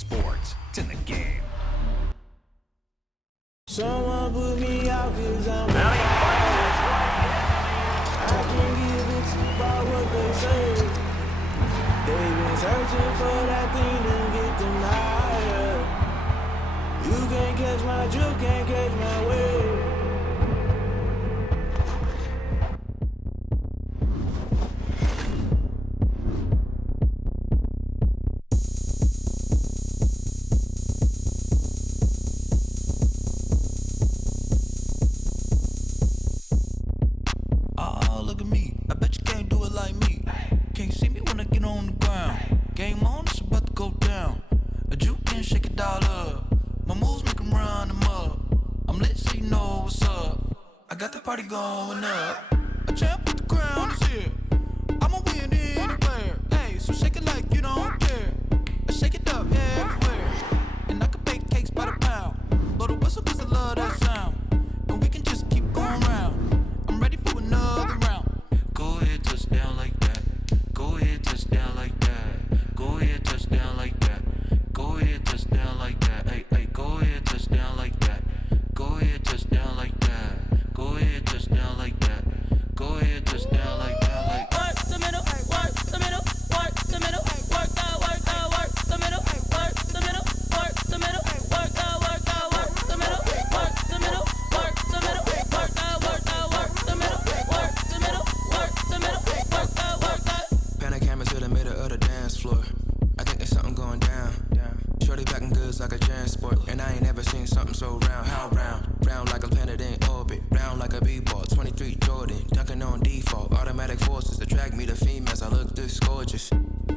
sports. It's in the game. Someone put me out 'cause I'm on fire. I can't give a trip about what they say. They've been searching for that thing to get them higher. You can't catch my drift, can't catch my wave. Look at me, I bet you can't do it like me. Can't see me when I get on the ground. Game on, it's about to go down. A juke can shake it all up. My moves make them run them up. I'm lit so you know what's up. I got the party going up. A champ with the crown is here. I'ma win anywhere. Hey, so shake it like you don't care. I shake it up everywhere. And I can bake cakes by the pound. Blow the whistle 'cause I love that sound. And we can just keep going round. I'm ready for another round. Go ahead, touch down like that. Go ahead, touch down like that. Go ahead, touch down like that. Go ahead, touch down like that. Hey, hey, go ahead, touch down like that. Go ahead, touch down like that. Go ahead, touch down like that. Go ahead, touch down like that. Like work the middle, work the middle, work the middle, work the middle, work the middle, work the middle, work the middle, work the middle, work the middle, work the middle, work the middle, work the middle, work the middle, work the. Pan the camera to the middle of the dance floor. I think there's something going down. Shorty backing goods like a transport, and I ain't never seen something so round. How round? Round like a planet in orbit, round like a b-ball. 23 Jordan, dunking on default. Automatic forces attract me to females. I look this gorgeous.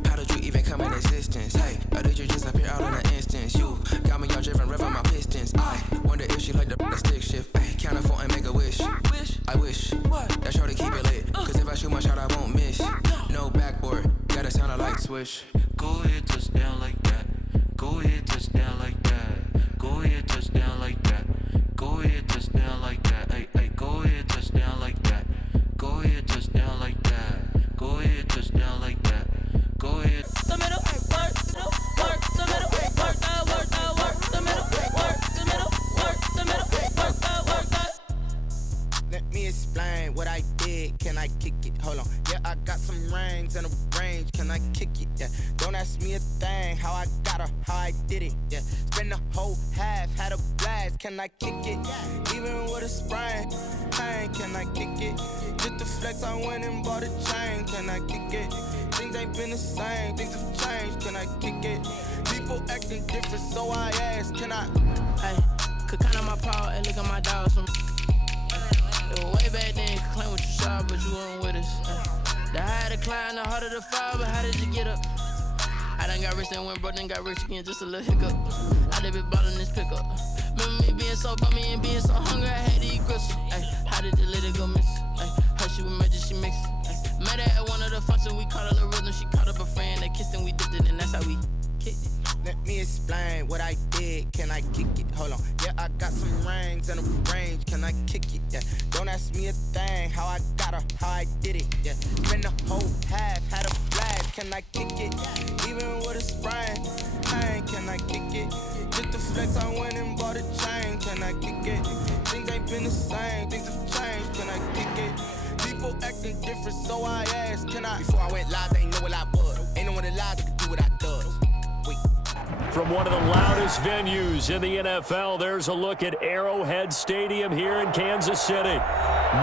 How did you even come in existence? Hey, or did you just appear out in an instance? You got me all driven, revving my pistons. I wonder if she like the stick shift. Hey, count her 4 and make a wish. I wish that shorty keep it lit, 'cause if I shoot my shot, I won't miss. No backboard, gotta sound a light switch. Go ahead, touch down like that. Go ahead, touch down like that. Go ahead, touch down like that. Go ahead, touch down like that. Hey, hey, go ahead, touch down like that. Go ahead, touch down like that. Go ahead, touch down like that. Go ahead. The middle, work the middle, work the middle, work the middle, work the middle, work the middle, work the. Let me explain what I did. Can I kick it? Hold on. Yeah, I got some rings and a range. Can I kick it? Yeah. Don't ask me a thing. How I got her, how I did it. Yeah. Spend the whole half, had a blast. Can I kick it? Even with a sprain. Pain, can I kick it? Just the flex, I went and bought a chain. Can I kick it? Things ain't been the same. Things have changed. Can I kick it? People acting different, so I ask. Can I? Hey, could count on my power and look at my dogs. It was way back then, you could claim what you saw, but you weren't with us. The higher the climb, the harder the fall, but how did you get up? I done got rich and went broke, then got rich again, just a little hiccup. I done been ballin' this pickup. Remember me being so bummy and being so hungry, I had to eat gristle. Ay, how did the lady go miss? Ay, her she was magic, she mixed. Met her at one of the functions, we caught a little rhythm, she caught up a friend, they kissed and we dipped it, and that's how we kicked it. Let me explain what I did. Can I kick it? Hold on. Yeah, I got some rings and a range. Can I kick it? Yeah. Don't ask me a thing. How I got her, how I did it. Yeah. Spend the whole half, had a blast. Can I kick it? Even with a sprain. Pain, can I kick it? Just the flex, I went and bought a chain. Can I kick it? Things ain't been the same. Things have changed. Can I kick it? People acting different, so I asked. Can I? Before I went live, they ain't know what I was. Ain't no one alive that could do what I does. From one of the loudest venues in the NFL, there's a look at Arrowhead Stadium here in Kansas City.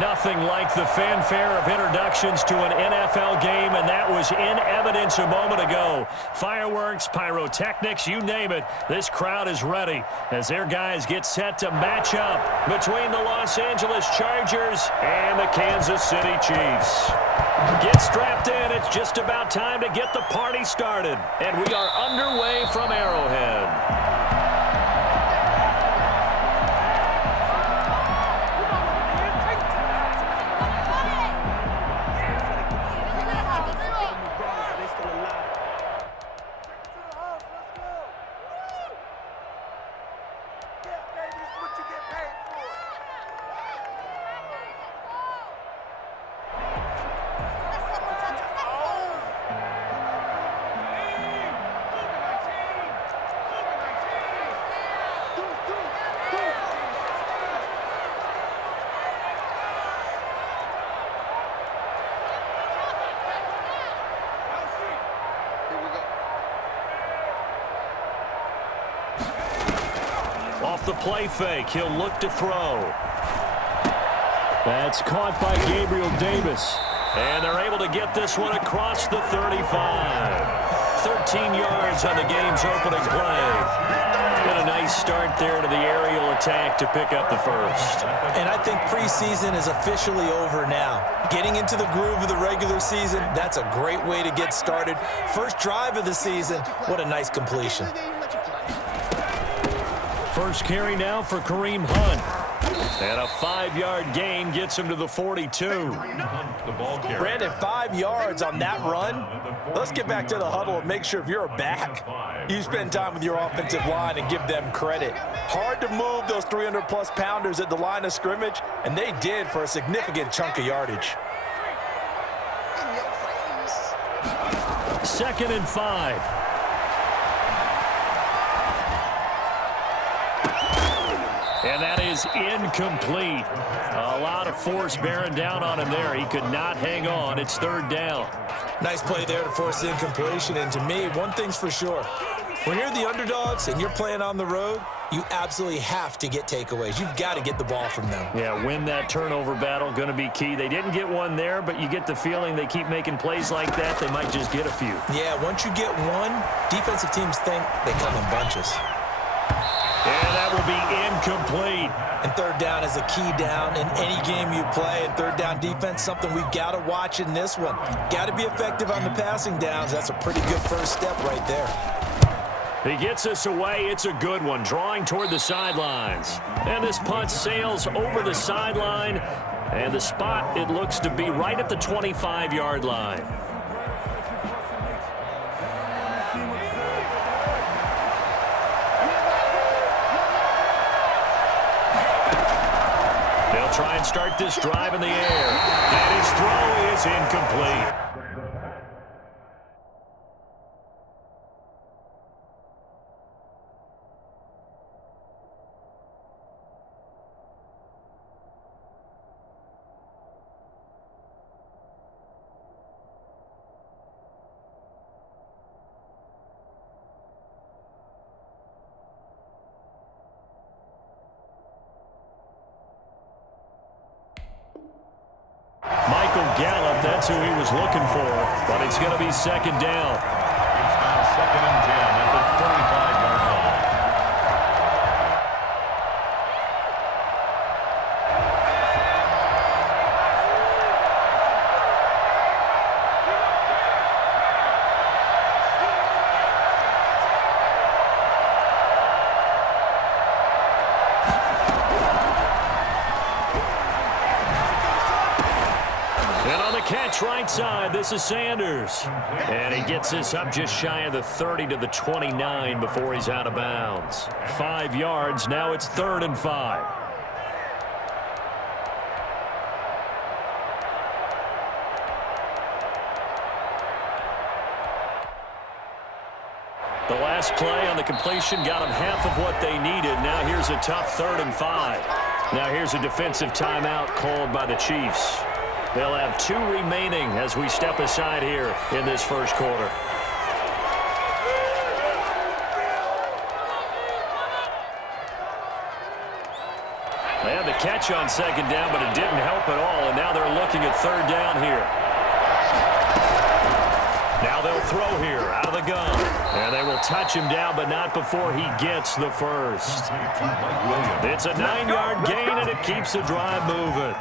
Nothing like the fanfare of introductions to an NFL game, and that was in evidence a moment ago. Fireworks, pyrotechnics, you name it. This crowd is ready as their guys get set to match up between the Los Angeles Chargers and the Kansas City Chiefs. Get strapped in. It's just about time to get the party started. And we are underway from Arrowhead. off the play fake. He'll look to throw. That's caught by Gabriel Davis. And they're able to get this one across the 35. 13 yards on the game's opening play. Got a nice start there to the aerial attack to pick up the first. And I think preseason is officially over now. Getting into the groove of the regular season, that's a great way to get started. First drive of the season, what a nice completion. First carry now for Kareem Hunt. And a 5-yard gain gets him to the 42. Brandon, 5 yards on that run. Let's get back to the huddle and make sure if you're a back, you spend time with your offensive line and give them credit. Hard to move those 300-plus pounders at the line of scrimmage, and they did for a significant chunk of yardage. 2nd and 5. And that is incomplete. A lot of force bearing down on him there. He could not hang on. It's 3rd down. Nice play there to force the incompletion. And to me, one thing's for sure. When you're the underdogs and you're playing on the road, you absolutely have to get takeaways. You've got to get the ball from them. Yeah, win that turnover battle, going to be key. They didn't get one there, but you get the feeling they keep making plays like that, they might just get a few. Yeah, once you get one, defensive teams think they come in bunches. And that will be incomplete. And 3rd down is a key down in any game you play. And 3rd down defense, something we've got to watch in this one. Got to be effective on the passing downs. That's a pretty good first step right there. He gets us away. It's a good one, drawing toward the sidelines. And this punt sails over the sideline. And the spot, it looks to be right at the 25-yard line. They'll try and start this drive in the air. And his throw is incomplete. Gallup, that's who he was looking for, but it's going to be 2nd down. It's now 2nd and 10 at the 35-yard line. Catch right side. This is Sanders. And he gets this up just shy of the 30 to the 29 before he's out of bounds. 5 yards. Now it's 3rd and 5. The last play on the completion got them half of what they needed. Now here's a tough 3rd and 5. Now here's a defensive timeout called by the Chiefs. They'll have 2 remaining as we step aside here in this first quarter. They had the catch on 2nd down, but it didn't help at all, and now they're looking at 3rd down here. Now they'll throw here out of the gun. And they will touch him down, but not before he gets the first. It's a 9-yard gain, and it keeps the drive moving.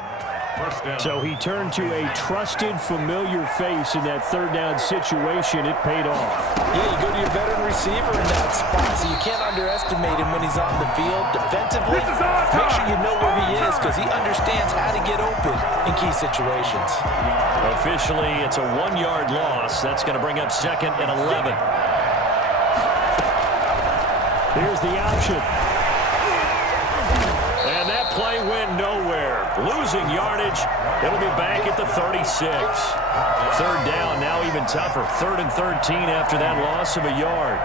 So he turned to a trusted, familiar face in that 3rd down situation. It paid off. Yeah, you go to your veteran receiver in that spot, so you can't underestimate him when he's on the field. Defensively, make sure you know where he is because he understands how to get open in key situations. Officially, it's a 1-yard loss. That's going to bring up 2nd and 11. Here's the option. And that play went nowhere. Losing yardage. It'll be back at the 36. 3rd down, now even tougher. 3rd and 13 after that loss of a yard.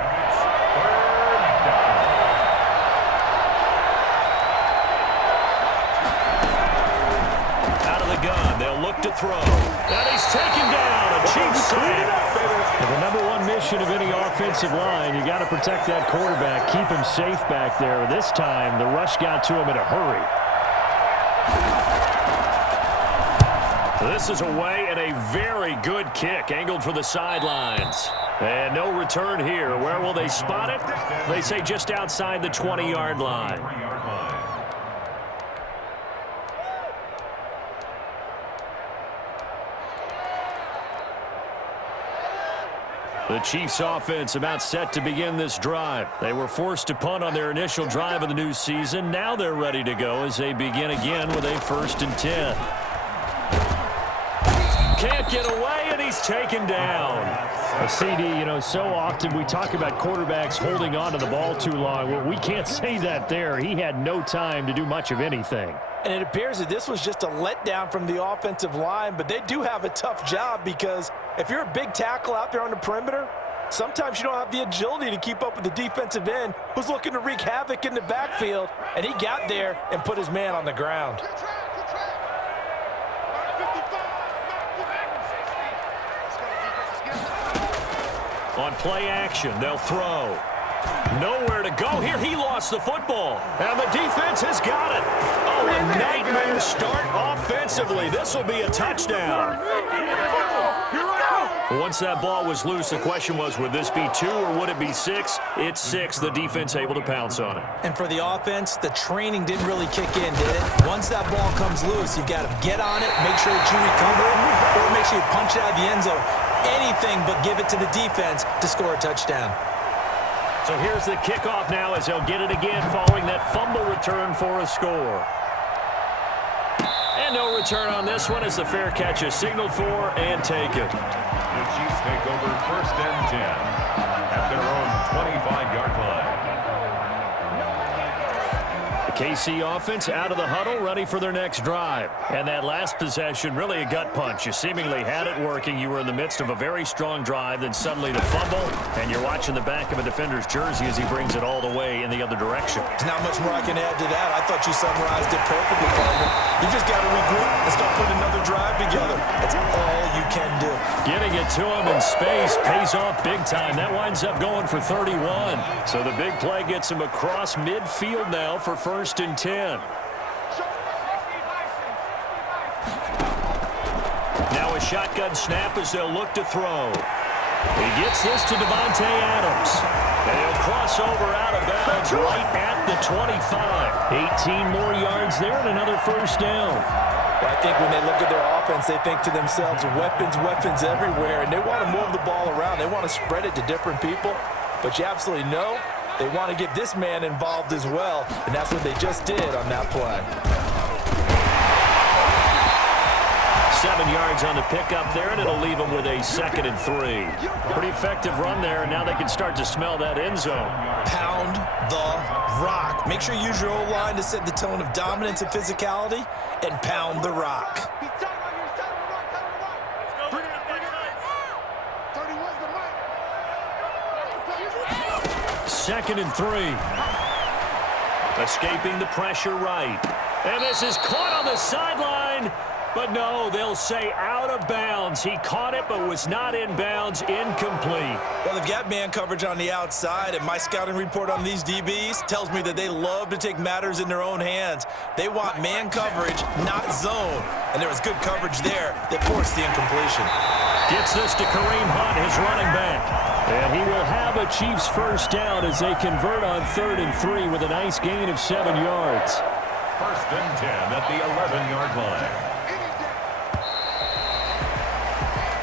Out of the gun, they'll look to throw. And he's taken down. A Chiefs sack. The number 1 mission of any offense offensive line. You got to protect that quarterback, keep him safe back there. This time, the rush got to him in a hurry. This is away and a very good kick, angled for the sidelines. And no return here. Where will they spot it? They say just outside the 20-yard line. The Chiefs offense about set to begin this drive. They were forced to punt on their initial drive of the new season. Now they're ready to go as they begin again with a 1st and 10. Can't get away, and he's taken down. CD, so often we talk about quarterbacks holding on to the ball too long. Well, we can't say that there. He had no time to do much of anything. And it appears that this was just a letdown from the offensive line, but they do have a tough job because if you're a big tackle out there on the perimeter, sometimes you don't have the agility to keep up with the defensive end who's looking to wreak havoc in the backfield, and he got there and put his man on the ground. On play action, they'll throw. Nowhere to go here. He lost the football. And the defense has got it. Oh, a nightmare start offensively. This will be a touchdown. Once that ball was loose, the question was, would this be 2 or would it be 6? It's 6. The defense able to pounce on it. And for the offense, the training didn't really kick in, did it? Once that ball comes loose, you've got to get on it, make sure that you recover it, or make sure you punch it out of the end zone. Anything but give it to the defense to score a touchdown. So here's the kickoff now as they'll get it again following that fumble return for a score. And no return on this one as the fair catch is signaled for and taken. The Chiefs take over 1st and 10 at their own 25-yard line. KC offense out of the huddle, ready for their next drive. And that last possession, really a gut punch. You seemingly had it working. You were in the midst of a very strong drive, then suddenly the fumble, and you're watching the back of a defender's jersey as he brings it all the way in the other direction. There's not much more I can add to that. I thought you summarized it perfectly, partner. You just got to regroup and start putting another drive together. That's all you can do. Getting it to him in space pays off big time. That winds up going for 31. So the big play gets him across midfield now for 1st and 10. Now a shotgun snap as they'll look to throw. He gets this to Devontae Adams. And he'll cross over out of bounds right at the 25. 18 more yards there and another 1st down. Well, I think when they look at their offense, they think to themselves, weapons everywhere, and they want to move the ball around. They want to spread it to different people, but you absolutely know they want to get this man involved as well, and that's what they just did on that play. 7 yards on the pickup there, and it'll leave them with a 2nd and 3. Pretty effective run there, and now they can start to smell that end zone. Pound the rock. Make sure you use your O-line to set the tone of dominance and physicality, and pound the rock. 2nd and 3. Escaping the pressure right. And this is caught on the sideline. But no, they'll say out of bounds. He caught it but was not in bounds. Incomplete. Well, they've got man coverage on the outside, and my scouting report on these DBs tells me that they love to take matters in their own hands. They want man coverage, not zone. And there was good coverage there that forced the incompletion. Gets this to Kareem Hunt, his running back. And he will have a Chiefs 1st down as they convert on 3rd and 3 with a nice gain of 7 yards. 1st and 10 at the 11-yard line.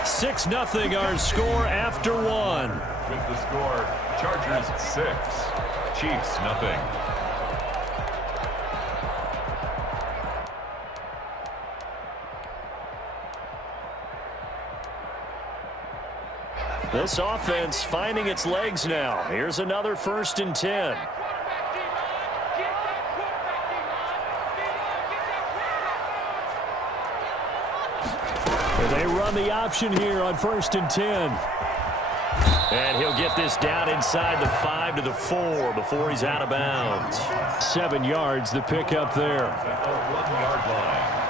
6-0 our score after 1. With the score, Chargers 6, Chiefs nothing. This offense finding its legs now. Here's another 1st and 10. They run the option here on 1st and 10. And he'll get this down inside the 5 to the 4 before he's out of bounds. 7 yards, the pickup there. At the 1-yard line.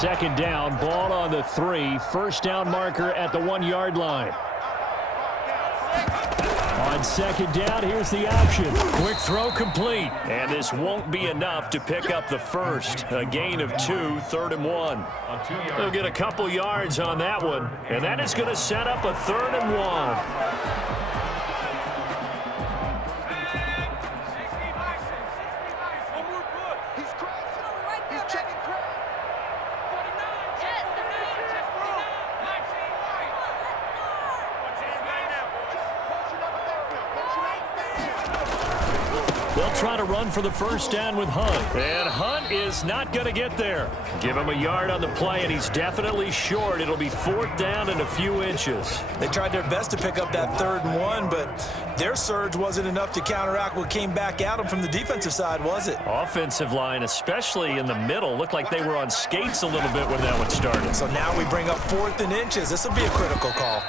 Second down, ball on the 3. First down marker at the 1-yard line. On second down, here's the option. Quick throw complete. And this won't be enough to pick up the first. A gain of 2, 3rd and 1. They'll get a couple yards on that one. And that is going to set up a 3rd and 1. They'll try to run for the first down with Hunt. And Hunt is not going to get there. Give him a yard on the play, and he's definitely short. It'll be 4th down and a few inches. They tried their best to pick up that 3rd and 1, but their surge wasn't enough to counteract what came back at them from the defensive side, was it? Offensive line, especially in the middle, looked like they were on skates a little bit when that one started. So now we bring up 4th and inches. This will be a critical call.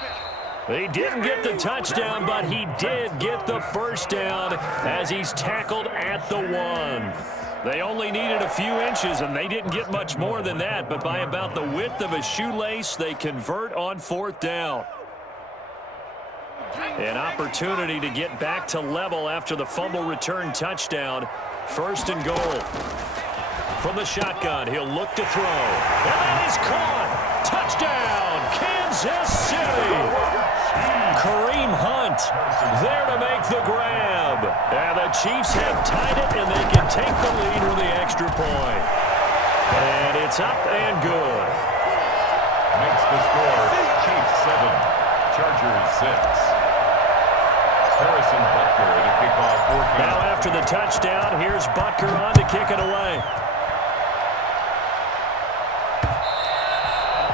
He didn't get the touchdown, but he did get the first down as he's tackled at the 1. They only needed a few inches, and they didn't get much more than that, but by about the width of a shoelace, they convert on 4th down. An opportunity to get back to level after the fumble return touchdown. 1st and goal. From the shotgun, he'll look to throw. And that is caught. Touchdown, Kansas City. Kareem Hunt there to make the grab. And the Chiefs have tied it, and they can take the lead with the extra point. And it's up and good. Makes the score Chiefs 7, Chargers 6. Harrison Butker to kick off 14. Now after the touchdown, here's Butker on to kick it away.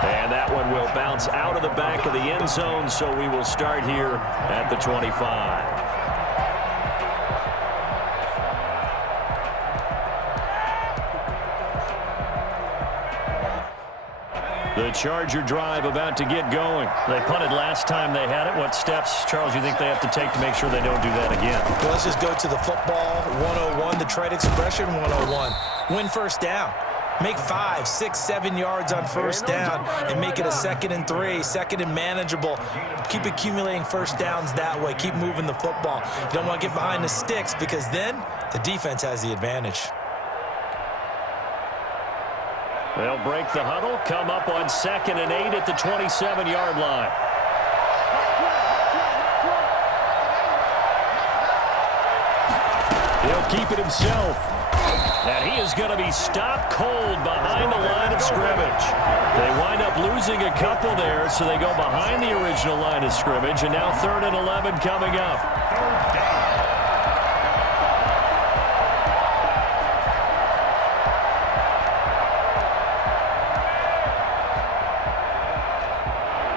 And that one will bounce out of the back of the end zone, so we will start here at the 25. The Charger drive about to get going. They punted last time they had it. What steps, Charles, you think they have to take to make sure they don't do that again? Well, let's just go to the football 101, the trade expression 101. Win first down. Make 5, 6, 7 yards on first down and make it a 2nd and 3, 2nd and manageable. Keep accumulating first downs that way. Keep moving the football. You don't want to get behind the sticks because then the defense has the advantage. They'll break the huddle, come up on 2nd and 8 at the 27-yard line. He'll keep it himself. And he is going to be stopped cold behind the line of scrimmage. They wind up losing a couple there, so they go behind the original line of scrimmage, and now 3rd and 11 coming up.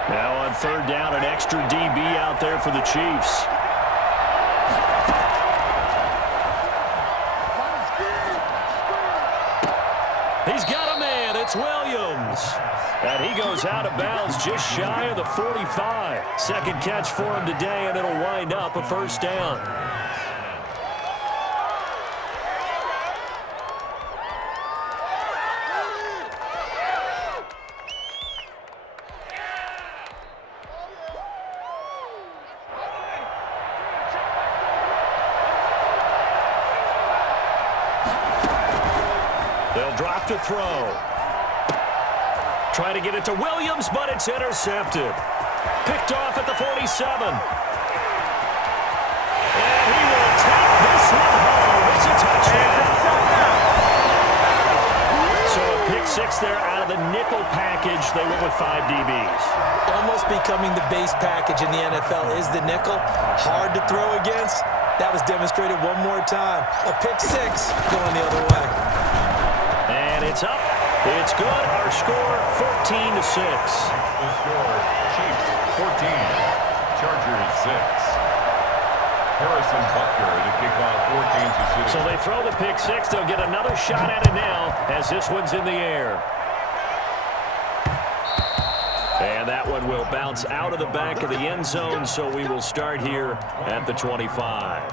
Now on 3rd down, an extra DB out there for the Chiefs. He's got a man. It's Williams. And he goes out of bounds just shy of the 45. Second catch for him today, and it'll wind up a first down. They'll drop to throw. Try to get it to Williams, but it's intercepted. Picked off at the 47. And he will take this one home. It's a touchdown. So a pick 6 there out of the nickel package. They went with 5 DBs. Almost becoming the base package in the NFL is the nickel. Hard to throw against. That was demonstrated one more time. A pick 6 going the other way. And it's up. It's good. Our score, 14-6. The score, Chiefs 14, Chargers 6. Harrison Butker to kick off for Kansas City. So they throw the pick 6. They'll get another shot at it now as this one's in the air. And that one will bounce out of the back of the end zone, so we will start here at the 25.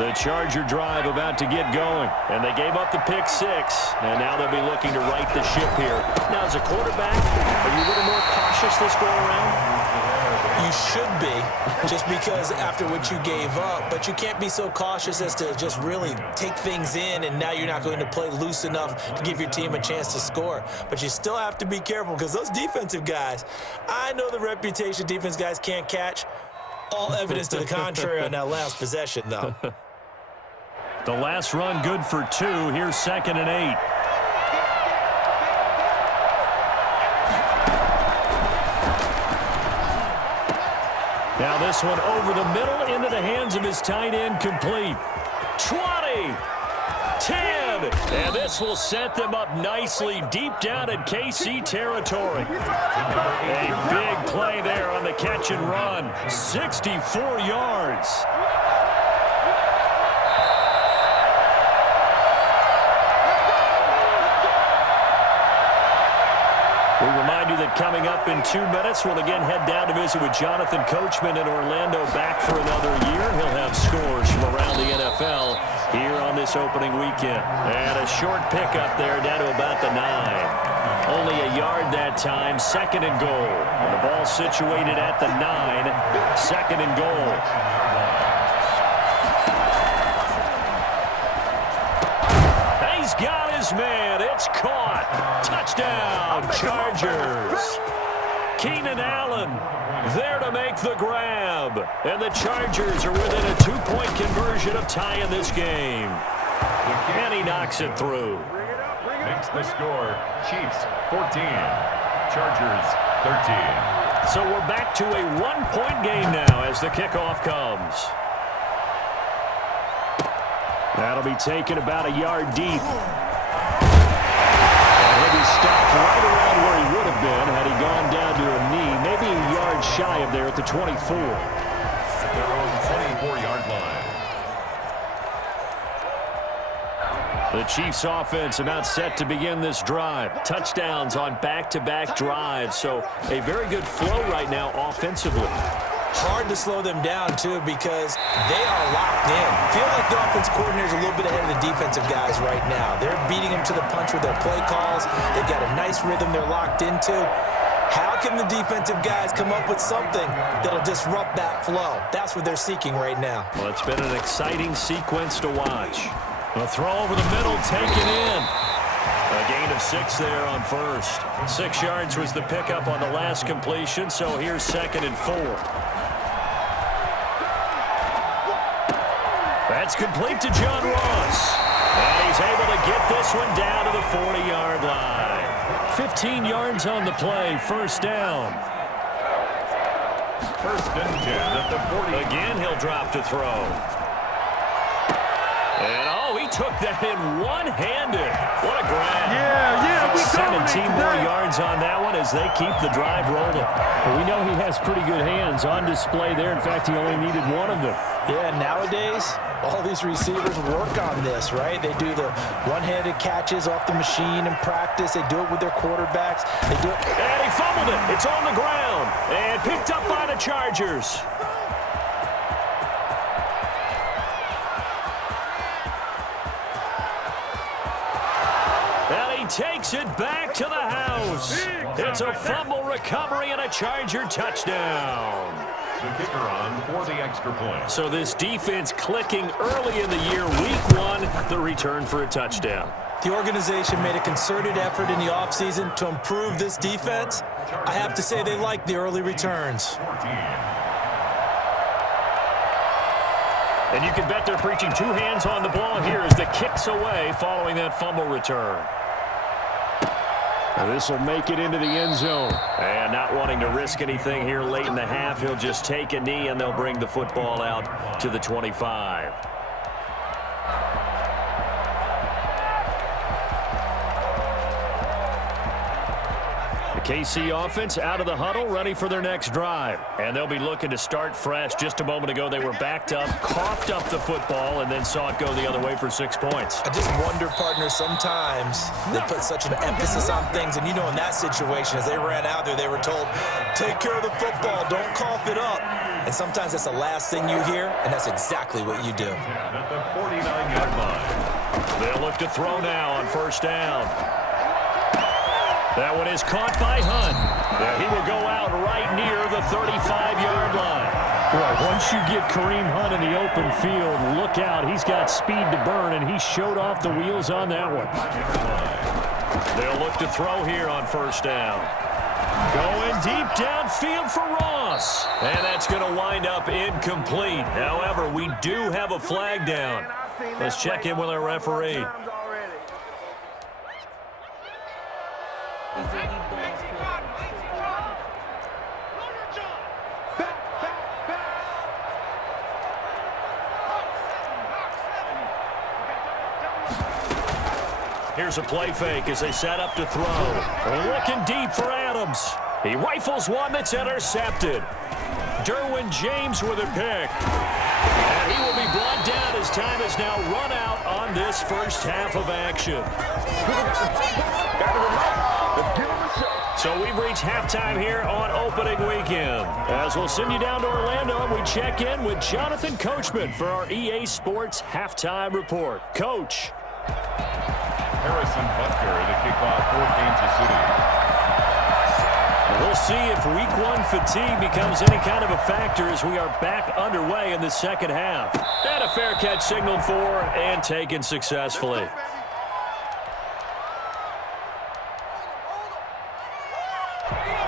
The Charger drive about to get going. And they gave up the pick 6. And now they'll be looking to right the ship here. Now, as a quarterback, are you a little more cautious this go around? You should be, just because after what you gave up. But you can't be so cautious as to just really take things in, and now you're not going to play loose enough to give your team a chance to score. But you still have to be careful, because those defensive guys, I know the reputation defense guys can't catch. All evidence to the contrary on that last possession, though. The last run good for 2. Here's 2nd and 8. Now this one over the middle into the hands of his tight end, complete. 20, 10, and this will set them up nicely deep down in KC territory. A big play there on the catch and run. 64 yards. We remind you that coming up in 2 minutes, we'll again head down to visit with Jonathan Coachman in Orlando, back for another year. He'll have scores from around the NFL here on this opening weekend. And a short pickup there down to about the 9. Only a yard that time, 2nd and goal. And the ball situated at the 9, 2nd and goal. He's got his man. It's caught. Touchdown, Chargers. Keenan Allen there to make the grab. And the Chargers are within a 2-point conversion of tying this game. And he knocks it through. Makes the score. Chiefs 14. Chargers 13. So we're back to a 1-point game now as the kickoff comes. That'll be taken about a yard deep. And he'll be stopped right around where he would have been had he gone down to a knee, maybe a yard shy of there at the 24. At their own 24-yard line. The Chiefs offense about set to begin this drive. Touchdowns on back-to-back drives, so a very good flow right now offensively. Hard to slow them down, too, because they are locked in. Feel like the offense coordinator is a little bit ahead of the defensive guys right now. They're beating them to the punch with their play calls. They've got a nice rhythm they're locked into. How can the defensive guys come up with something that'll disrupt that flow? That's what they're seeking right now. Well, it's been an exciting sequence to watch. A throw over the middle, taken in. A gain of 6 there on first. 6 yards was the pickup on the last completion, so here's 2nd and 4. That's complete to John Ross. And he's able to get this one down to the 40-yard line. 15 yards on the play, first down. 1st and 10 at the 40. Again, he'll drop to throw. And, he took that in one-handed. What a grab. Yeah, we 17 more yards on that one as they keep the drive rolling. Well, we know he has pretty good hands on display there. In fact, he only needed one of them. Yeah, nowadays, all these receivers work on this, right? They do the one-handed catches off the machine in practice. They do it with their quarterbacks. They do it. And he fumbled it. It's on the ground. And picked up by the Chargers. Takes it back to the house. It's a fumble recovery and a Charger touchdown. The kicker on for the extra point. So this defense clicking early in the year, week 1, the return for a touchdown. The organization made a concerted effort in the offseason to improve this defense. I have to say they like the early returns. And you can bet they're preaching 2 hands on the ball here as the kick's away following that fumble return. This will make it into the end zone. And not wanting to risk anything here late in the half, he'll just take a knee and they'll bring the football out to the 25. The KC offense out of the huddle, ready for their next drive. And they'll be looking to start fresh. Just a moment ago, they were backed up, coughed up the football, and then saw it go the other way for 6 points. I just wonder, partner, sometimes they put such an emphasis on things. And, you know, in that situation, as they ran out there, they were told, take care of the football, don't cough it up. And sometimes that's the last thing you hear, and that's exactly what you do. At the 49-yard line. They'll look to throw now on first down. That one is caught by Hunt. He will go out right near the 35-yard line. Well, once you get Kareem Hunt in the open field, look out. He's got speed to burn, and he showed off the wheels on that one. They'll look to throw here on first down. Going deep downfield for Ross. And that's going to wind up incomplete. However, we do have a flag down. Let's check in with our referee. Here's a play fake as they set up to throw. Looking deep for Adams. He rifles one that's intercepted. Derwin James with a pick. And he will be brought down as time has now run out on this first half of action. So we've reached halftime here on opening weekend. As we'll send you down to Orlando and we check in with Jonathan Coachman for our EA Sports Halftime Report. Coach. Harrison Butker, the kickoff for Kansas City. We'll see if week one fatigue becomes any kind of a factor as we are back underway in the second half. And a fair catch signaled for and taken successfully.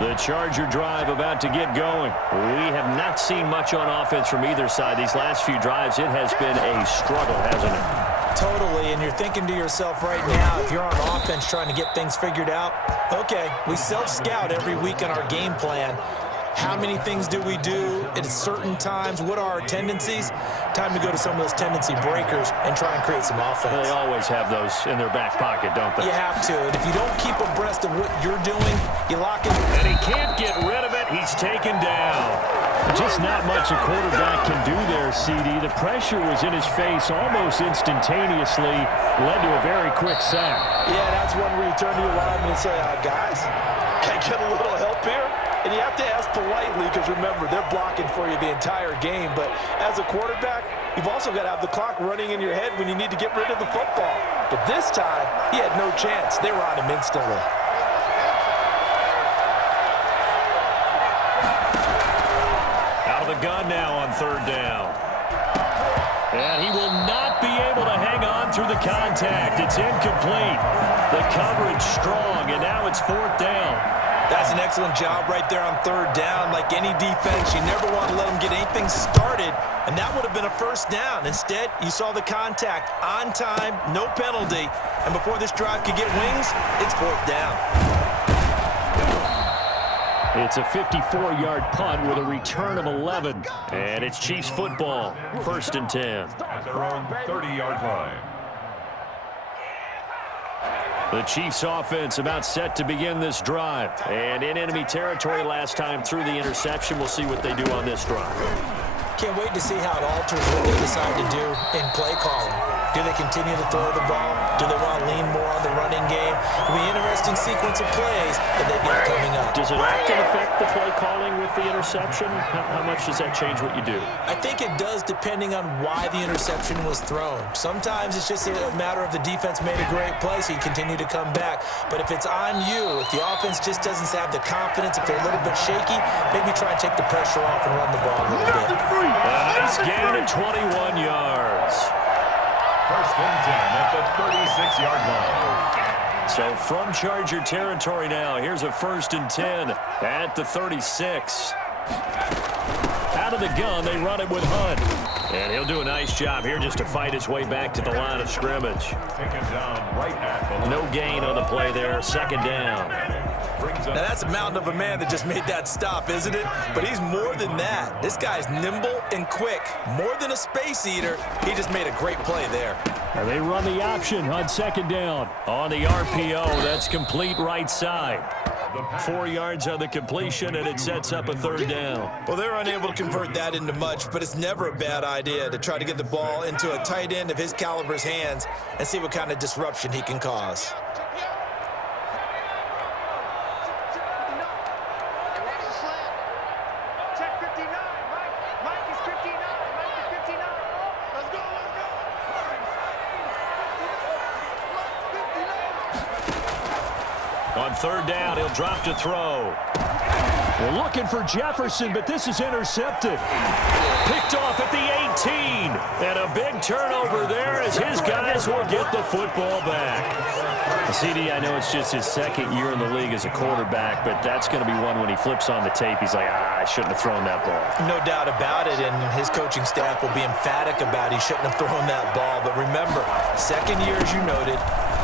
The Charger drive about to get going. We have not seen much on offense from either side. These last few drives, it has been a struggle, hasn't it? Totally, and you're thinking to yourself right now, if you're on offense trying to get things figured out, okay, we self-scout every week in our game plan. How many things do we do at certain times? What are our tendencies? Time to go to some of those tendency breakers and try and create some offense. They always have those in their back pocket, don't they? You have to, and if you don't keep abreast of what you're doing, you lock in. And he can't get rid of it. He's taken down. Just not much a quarterback can do there, CD. The pressure was in his face almost instantaneously, led to a very quick sack. Yeah, that's one where you turn to your lineman and say, guys, can I get a little help here? And you have to ask politely because, remember, they're blocking for you the entire game. But as a quarterback, you've also got to have the clock running in your head when you need to get rid of the football. But this time, he had no chance. They were on him instantly. Out of the gun now on third down. And he will not be able to hang on through the contact. It's incomplete. The coverage strong, and now it's fourth down. That's an excellent job right there on third down. Like any defense, you never want to let them get anything started, and that would have been a first down. Instead, you saw the contact on time, no penalty, and before this drive could get wings, it's fourth down. It's a 54-yard punt with a return of 11. And it's Chiefs football, 1st and 10. At their own 30-yard line. The Chiefs offense about set to begin this drive. And in enemy territory last time through the interception. We'll see what they do on this drive. Can't wait to see how it alters what they decide to do in play calling. Do they continue to throw the ball? Do they want to lean more on the running game? It'll be an interesting sequence of plays that they've got coming up. Does it often affect the play calling with the interception? How much does that change what you do? I think it does depending on why the interception was thrown. Sometimes it's just a matter of the defense made a great play, so you continue to come back. But if it's on you, if the offense just doesn't have the confidence, if they're a little bit shaky, maybe try and take the pressure off and run the ball a little bit. A nice gain of 21 yards. 1st and 10 at the 36-yard line. So from Charger territory now, here's a 1st and 10 at the 36. Out of the gun, they run it with Hunt. And he'll do a nice job here just to fight his way back to the line of scrimmage. Taken down right at the line. No gain on the play there, 2nd down. Now that's a mountain of a man that just made that stop, isn't it? But he's more than that. This guy's nimble and quick. More than a space eater. He just made a great play there. And they run the option on 2nd down. On the RPO, that's complete right side. 4 yards on the completion, and it sets up a third down. Well, they're unable to convert that into much, but it's never a bad idea to try to get the ball into a tight end of his caliber's hands and see what kind of disruption he can cause. On third down, he'll drop to throw. We're looking for Jefferson, but this is intercepted. Picked off at the 18. And a big turnover there as his guys will get the football back. CD, I know it's just his second year in the league as a quarterback, but that's going to be one when he flips on the tape. He's like, I shouldn't have thrown that ball. No doubt about it, and his coaching staff will be emphatic about he shouldn't have thrown that ball. But remember, second year, as you noted,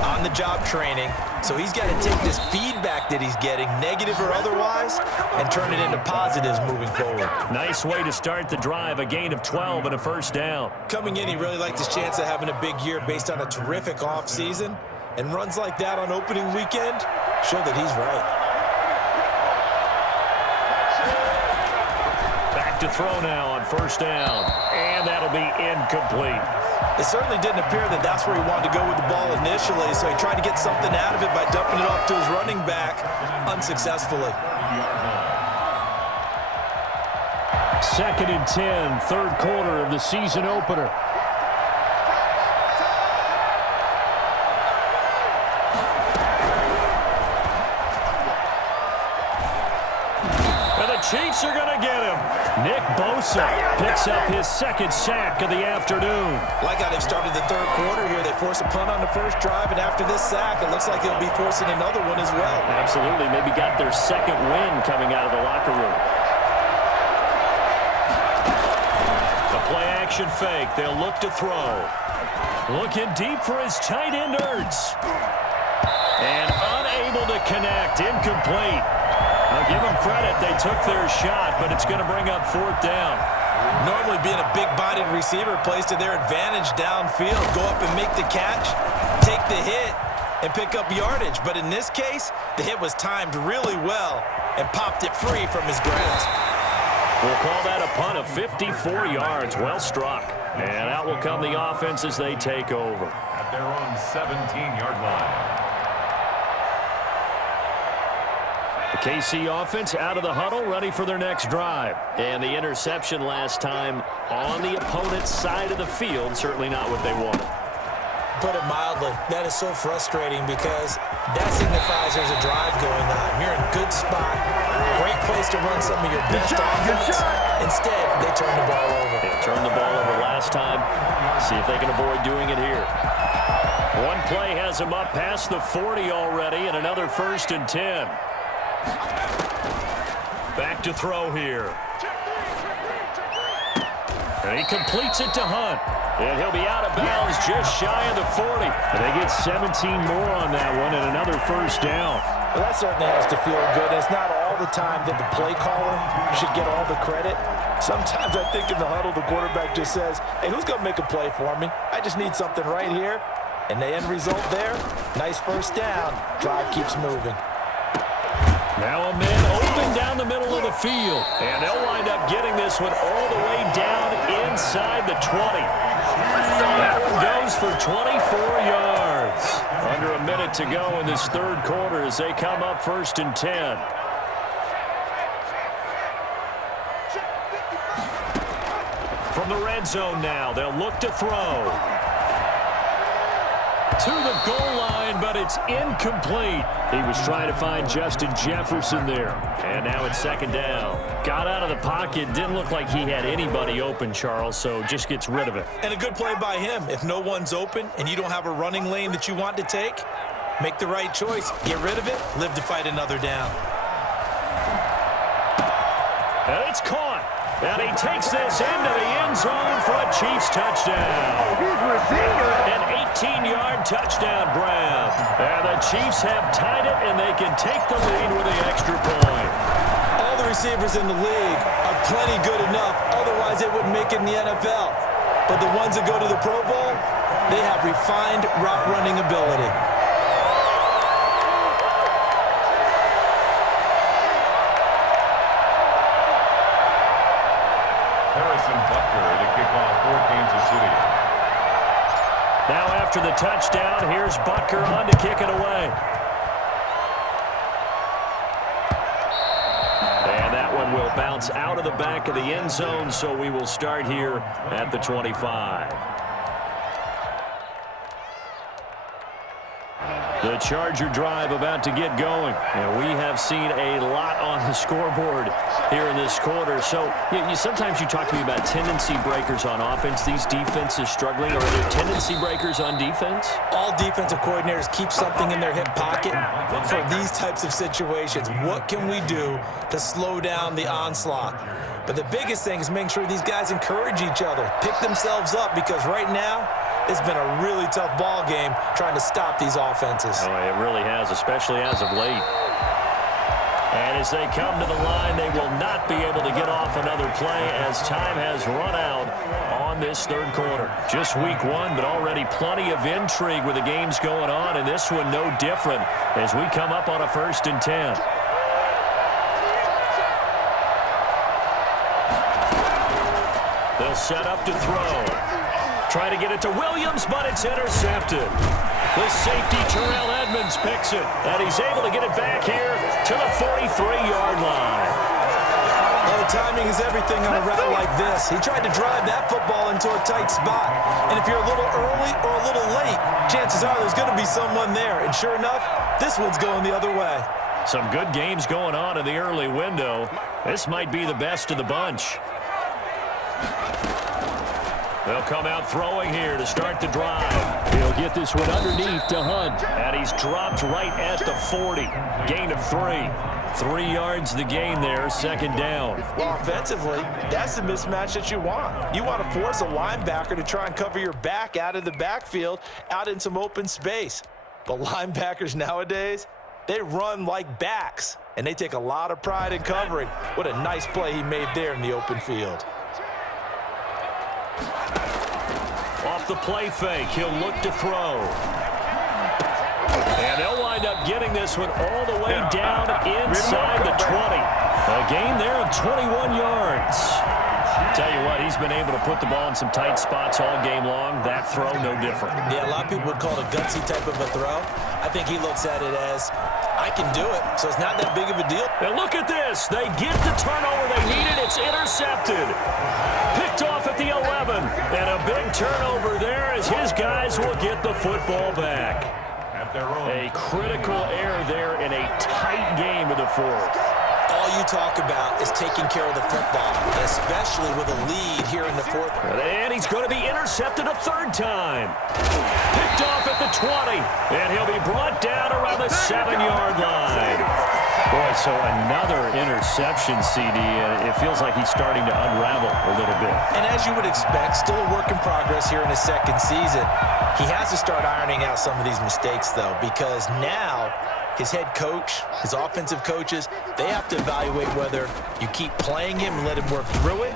on-the-job training, so he's got to take this feedback that he's getting, negative or otherwise, and turn it into positives moving forward. Nice way to start the drive, a gain of 12 and a first down. Coming in, he really liked his chance of having a big year based on a terrific offseason, and runs like that on opening weekend show that he's right. Back to throw now on first down, and that'll be incomplete. It certainly didn't appear that that's where he wanted to go with the ball initially, so he tried to get something out of it by dumping it off to his running back unsuccessfully. 2nd and 10, third quarter of the season opener. And the Chiefs are going to get him. Nick Bosa picks up his second sack of the afternoon. Like how they've started the third quarter here. They force a punt on the first drive, and after this sack, it looks like they'll be forcing another one as well. Absolutely. Maybe got their second win coming out of the locker room. The play-action fake. They'll look to throw. Looking deep for his tight end, Ertz. And unable to connect. Incomplete. I'll give them credit. They took their shot, but it's going to bring up fourth down. Normally being a big-bodied receiver plays to their advantage downfield. Go up and make the catch, take the hit, and pick up yardage. But in this case, the hit was timed really well and popped it free from his grasp. We'll call that a punt of 54 yards. Well struck. And out will come the offense as they take over. At their own 17-yard line. The KC offense out of the huddle, ready for their next drive. And the interception last time on the opponent's side of the field, certainly not what they wanted. Put it mildly, that is so frustrating because that signifies there's a drive going on. You're in a good spot, great place to run some of your best offense. Instead, they turn the ball over. They turned the ball over last time. See if they can avoid doing it here. One play has them up past the 40 already, and another 1st and 10. Back to throw here. And he completes it to Hunt. And he'll be out of bounds just shy of the 40. And they get 17 more on that one and another first down. Well, that certainly has to feel good. It's not all the time that the play caller should get all the credit. Sometimes I think in the huddle, the quarterback just says, hey, who's going to make a play for me? I just need something right here. And the end result there, nice first down. Drive keeps moving. Now a man open down the middle of the field. And they'll wind up getting this one all the way down inside the 20. That one goes for 24 yards. Under a minute to go in this third quarter as they come up 1st and 10. From the red zone now, they'll look to throw. To the goal line, but it's incomplete. He was trying to find Justin Jefferson there. And now it's 2nd down. Got out of the pocket. Didn't look like he had anybody open, Charles, so just gets rid of it. And a good play by him. If no one's open and you don't have a running lane that you want to take, make the right choice. Get rid of it. Live to fight another down. And it's caught. And he takes this into the end zone for a Chiefs touchdown. An 18-yard touchdown grab. And the Chiefs have tied it, and they can take the lead with the extra point. All the receivers in the league are plenty good enough. Otherwise, they wouldn't make it in the NFL. But the ones that go to the Pro Bowl, they have refined route running ability. after the touchdown, here's Butker on to kick it away. And that one will bounce out of the back of the end zone, so we will start here at the 25. The Charger drive about to get going. And we have seen a lot on the scoreboard here in this quarter. So sometimes you talk to me about tendency breakers on offense. These defenses struggling. Are there tendency breakers on defense? All defensive coordinators keep something in their hip pocket for these types of situations. What can we do to slow down the onslaught? But the biggest thing is making sure these guys encourage each other, pick themselves up, because right now it's been a really tough ball game trying to stop these offenses. Oh, it really has, especially as of late. And as they come to the line, they will not be able to get off another play as time has run out on this third quarter. Just week one, but already plenty of intrigue with the games going on, and this one no different as we come up on a 1st and 10. They'll set up to throw. Try to get it to Williams, but it's intercepted. The safety, Terrell Edmonds, picks it, and he's able to get it back here to the 43-yard line. Well, the timing is everything on a route like this. He tried to drive that football into a tight spot. And if you're a little early or a little late, chances are there's going to be someone there. And sure enough, this one's going the other way. Some good games going on in the early window. This might be the best of the bunch. They'll come out throwing here to start the drive. He'll get this one underneath to Hunt. And he's dropped right at the 40. Gain of 3. 3 yards the gain there, 2nd down. Well, offensively, that's the mismatch that you want. You want to force a linebacker to try and cover your back out of the backfield, out in some open space. But linebackers nowadays, they run like backs, and they take a lot of pride in covering. What a nice play he made there in the open field. Off the play fake, he'll look to throw. And they'll wind up getting this one all the way down inside the 20. A gain there of 21 yards. Tell you what, he's been able to put the ball in some tight spots all game long. That throw, no different. Yeah, a lot of people would call it a gutsy type of a throw. I think he looks at it as, I can do it, so it's not that big of a deal. And look at this. They get the turnover they needed. It's intercepted. Picked off at the 11. And a big turnover there as his guys will get the football back. A critical error there in a tight game of the 4th. All you talk about is taking care of the football, especially with a lead here in the 4th. And he's going to be intercepted a 3rd time. Picked off at the 20. And he'll be brought down around the 7-yard line. Boy, so another interception, CD, and it feels like he's starting to unravel a little bit. And as you would expect, still a work in progress here in his 2nd season. He has to start ironing out some of these mistakes, though, because now his head coach, his offensive coaches, they have to evaluate whether you keep playing him and let him work through it,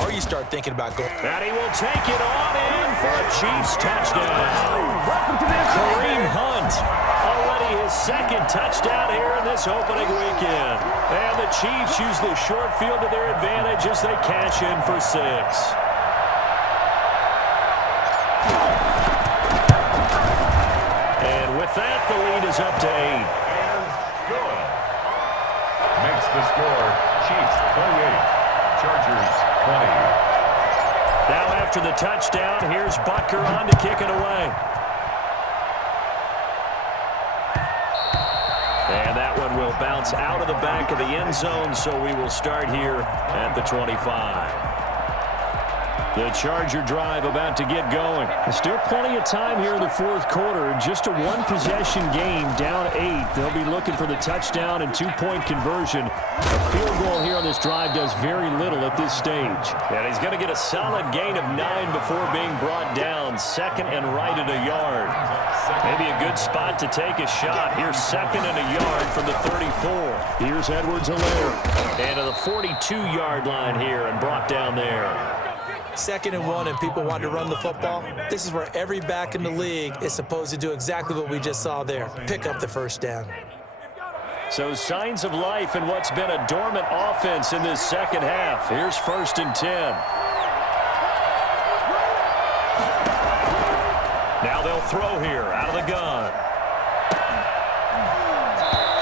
or you start thinking about going. And he will take it on in for a Chiefs touchdown. Kareem Hunt, already his 2nd touchdown here in this opening weekend. And the Chiefs use the short field to their advantage as they cash in for 6. And with that, the lead is up to 8. Good. Makes the score Chiefs 28, Chargers 20. Now after the touchdown, here's Butker on to kick it away. And that one will bounce out of the back of the end zone, so we will start here at the 25. The Charger drive about to get going. There's still plenty of time here in the 4th quarter. Just a 1-possession game, down 8. They'll be looking for the touchdown and 2-point conversion. A field goal here on this drive does very little at this stage. And he's going to get a solid gain of 9 before being brought down. 2nd and right at a yard. Maybe a good spot to take a shot. Here's 2nd and a yard from the 34. Here's Edwards-Helaire. And to the 42-yard line here and brought down there. 2nd and 1 and people want to run the football. This is where every back in the league is supposed to do exactly what we just saw there. Pick up the 1st down. So signs of life in what's been a dormant offense in this 2nd half. Here's 1st and 10. Now they'll throw here out of the gun.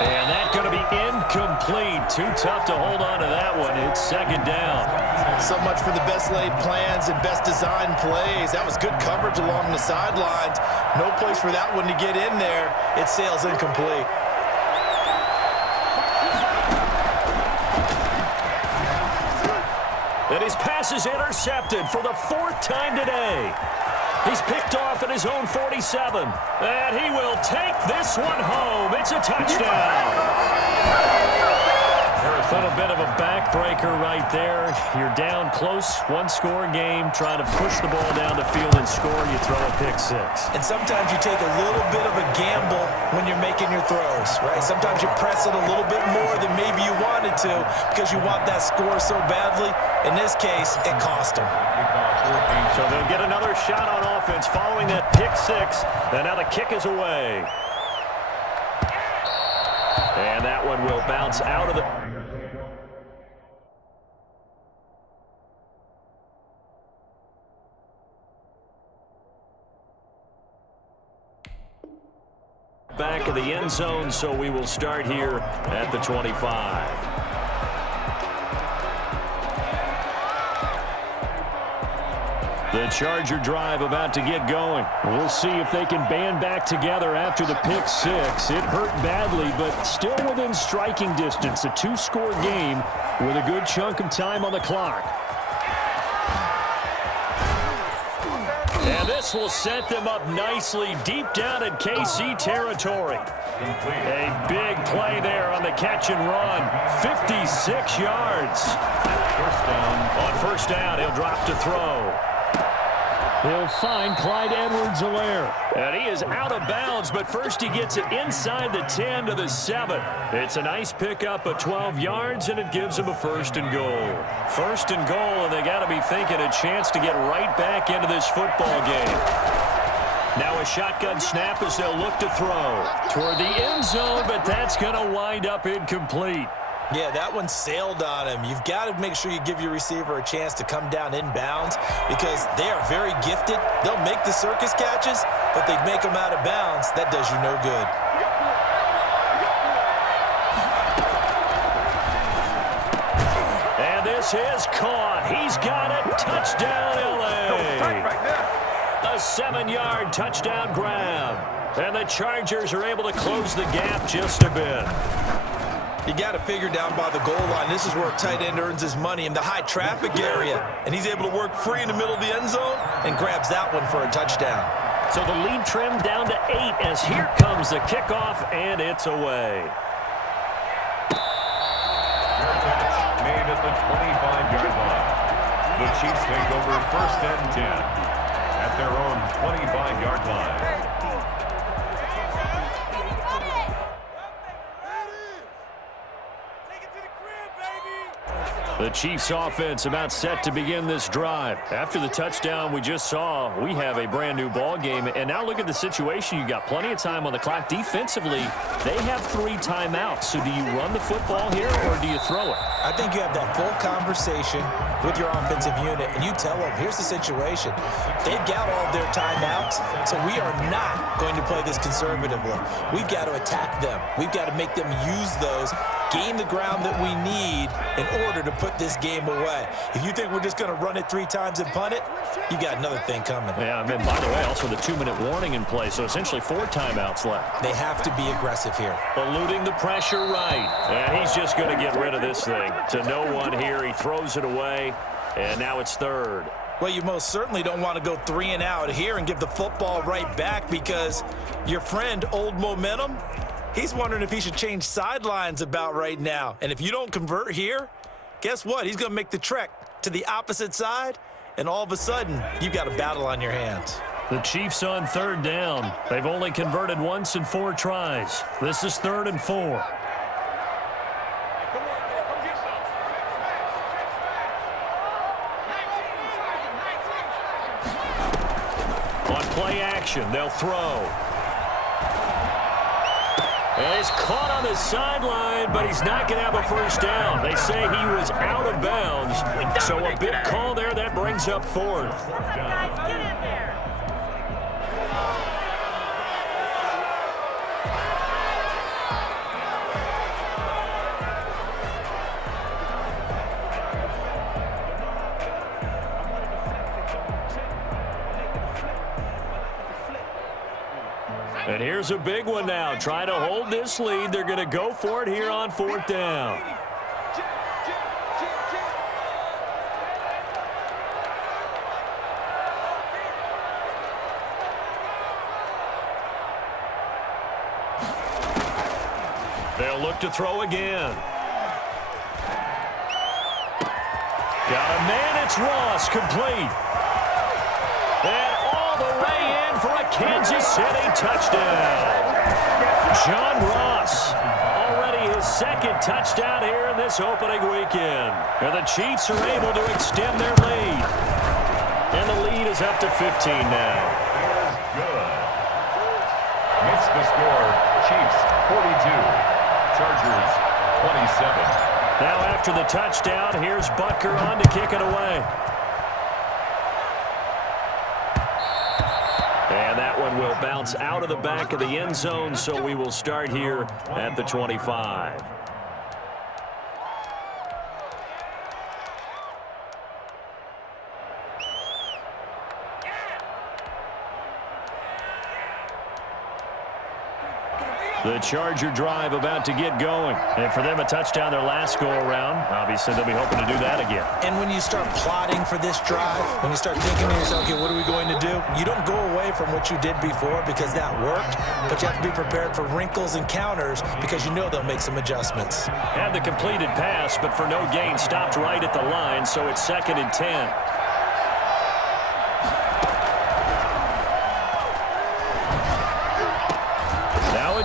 And that's going to be incomplete. Too tough to hold on to that one. It's second down. So much for the best laid plans and best designed plays. That was good coverage along the sidelines. No place for that one to get in there. It sails incomplete. And his pass is intercepted for the 4th time today. He's picked off at his own 47. And he will take this one home. It's a touchdown. A little bit of a backbreaker right there. You're down close, one-score game, trying to push the ball down the field and score. You throw a pick six. And sometimes you take a little bit of a gamble when you're making your throws, right? Sometimes you press it a little bit more than maybe you wanted to because you want that score so badly. In this case, it cost them. So they'll get another shot on offense following that pick six. And now the kick is away. And that one will bounce out of the... back of the end zone, so we will start here at the 25. The Charger drive about to get going. We'll see if they can band back together after the pick six. It hurt badly, but still within striking distance. A 2-score game with a good chunk of time on the clock. And this will set them up nicely deep down in KC territory. A big play there on the catch and run. 56 yards. On first down, he'll drop to throw. He'll find Clyde Edwards-Helaire. And he is out of bounds, but first he gets it inside the 10 to the 7. It's a nice pickup of 12 yards, and it gives him a 1st and goal. 1st and goal, and they got to be thinking a chance to get right back into this football game. Now a shotgun snap as they'll look to throw toward the end zone, but that's going to wind up incomplete. Yeah, that one sailed on him. You've got to make sure you give your receiver a chance to come down inbounds because they are very gifted. They'll make the circus catches, but they make them out of bounds. That does you no good. And this is caught. He's got it. Touchdown, L.A. A 7-yard touchdown grab. And the Chargers are able to close the gap just a bit. You got to figure down by the goal line. This is where a tight end earns his money in the high traffic area. And he's able to work free in the middle of the end zone and grabs that one for a touchdown. So the lead trimmed down to 8 as here comes the kickoff, and it's away. Made at the 25-yard line. The Chiefs take over 1st and 10 at their own 25-yard line. The Chiefs offense about set to begin this drive. After the touchdown we just saw, we have a brand new ball game. And now look at the situation. You got plenty of time on the clock. Defensively, they have 3 timeouts. So do you run the football here or do you throw it? I think you have that full conversation with your offensive unit, and you tell them, here's the situation. They've got all of their timeouts, so we are not going to play this conservatively. We've got to attack them. We've got to make them use those, gain the ground that we need in order to put this game away. If you think we're just going to run it 3 times and punt it, you got another thing coming. Yeah, and by the way, also the 2-minute warning in play, so essentially 4 timeouts left. They have to be aggressive here. Eluding the pressure right, and he's just going to get rid of this thing. To no one here, he throws it away, and now it's 3rd. Well, you most certainly don't want to go 3 and out here and give the football right back because your friend, Old Momentum, he's wondering if he should change sidelines about right now. And if you don't convert here, guess what? He's going to make the trek to the opposite side, and all of a sudden, you've got a battle on your hands. The Chiefs on 3rd down. They've only converted once in 4 tries. This is 3rd and 4. On play action, they'll throw. And he's caught on the sideline, but he's not going to have a 1st down. They say he was out of bounds. So a big call there that brings up 4th. And here's a big one now. Trying to hold this lead. They're going to go for it here on 4th down. They'll look to throw again. Got a man. It's Ross, complete. And all the way in for a Kansas City touchdown. John Ross, already his 2nd touchdown here in this opening weekend. And the Chiefs are able to extend their lead. And the lead is up to 15 now. Good. It's the score. Chiefs 42. Chargers 27. Now after the touchdown, here's Butker on to kick it away. And that one will bounce out of the back of the end zone, so we will start here at the 25. The Charger drive about to get going. And for them, a touchdown their last go-around. Obviously, they'll be hoping to do that again. And when you start plotting for this drive, when you start thinking to yourself, okay, what are we going to do? You don't go away from what you did before because that worked, but you have to be prepared for wrinkles and counters because you know they'll make some adjustments. Had the completed pass, but for no gain, stopped right at the line, so it's 2nd and 10.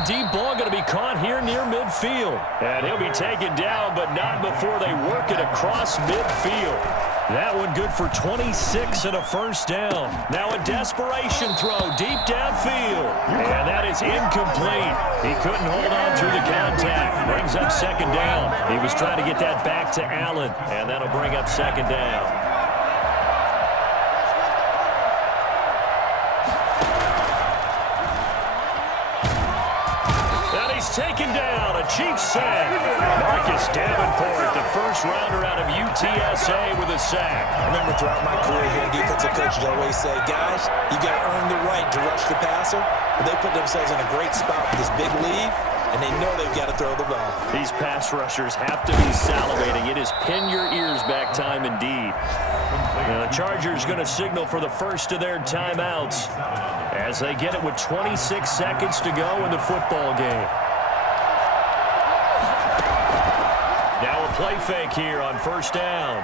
Deep ball going to be caught here near midfield. And he'll be taken down, but not before they work it across midfield. That one good for 26 and a 1st down. Now a desperation throw deep downfield. And that is incomplete. He couldn't hold on through the contact. Brings up 2nd down. He was trying to get that back to Allen. And that'll bring up 2nd down. Taken down, a Chiefs sack. Marcus Davenport, the 1st rounder out of UTSA with a sack. I remember throughout my career here, defensive coaches always say, guys, you got to earn the right to rush the passer. But they put themselves in a great spot with this big lead, and they know they've got to throw the ball. These pass rushers have to be salivating. It is pin your ears back time indeed. Now the Chargers going to signal for the first of their timeouts as they get it with 26 seconds to go in the football game. Now a play fake here on 1st down.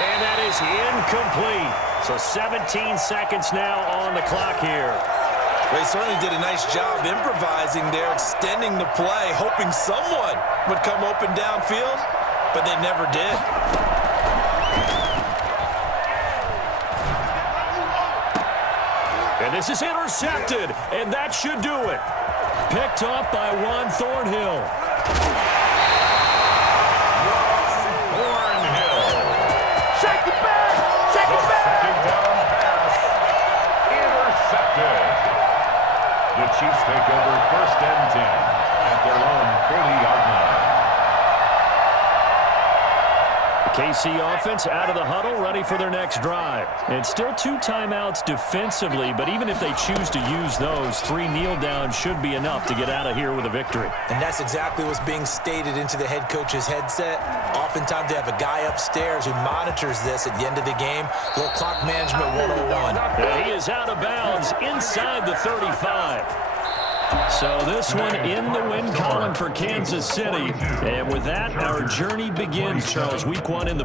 And that is incomplete. So 17 seconds now on the clock here. They certainly did a nice job improvising there, extending the play, hoping someone would come open downfield, but they never did. And this is intercepted, and that should do it. Picked off by Juan Thornhill. Thornhill. Shake it back! Shake it back! Second down pass. Intercepted. The Chiefs take over 1st and 10 at their own 40-yard line. KC offense out of the huddle, ready for their next drive. And still 2 timeouts defensively, but even if they choose to use those, 3 kneel downs should be enough to get out of here with a victory. And that's exactly what's being stated into the head coach's headset. Oftentimes they have a guy upstairs who monitors this at the end of the game. Little clock management 101. And he is out of bounds inside the 35. So this one in the win column for Kansas City. And with that, our journey begins, Charles. Week 1 in the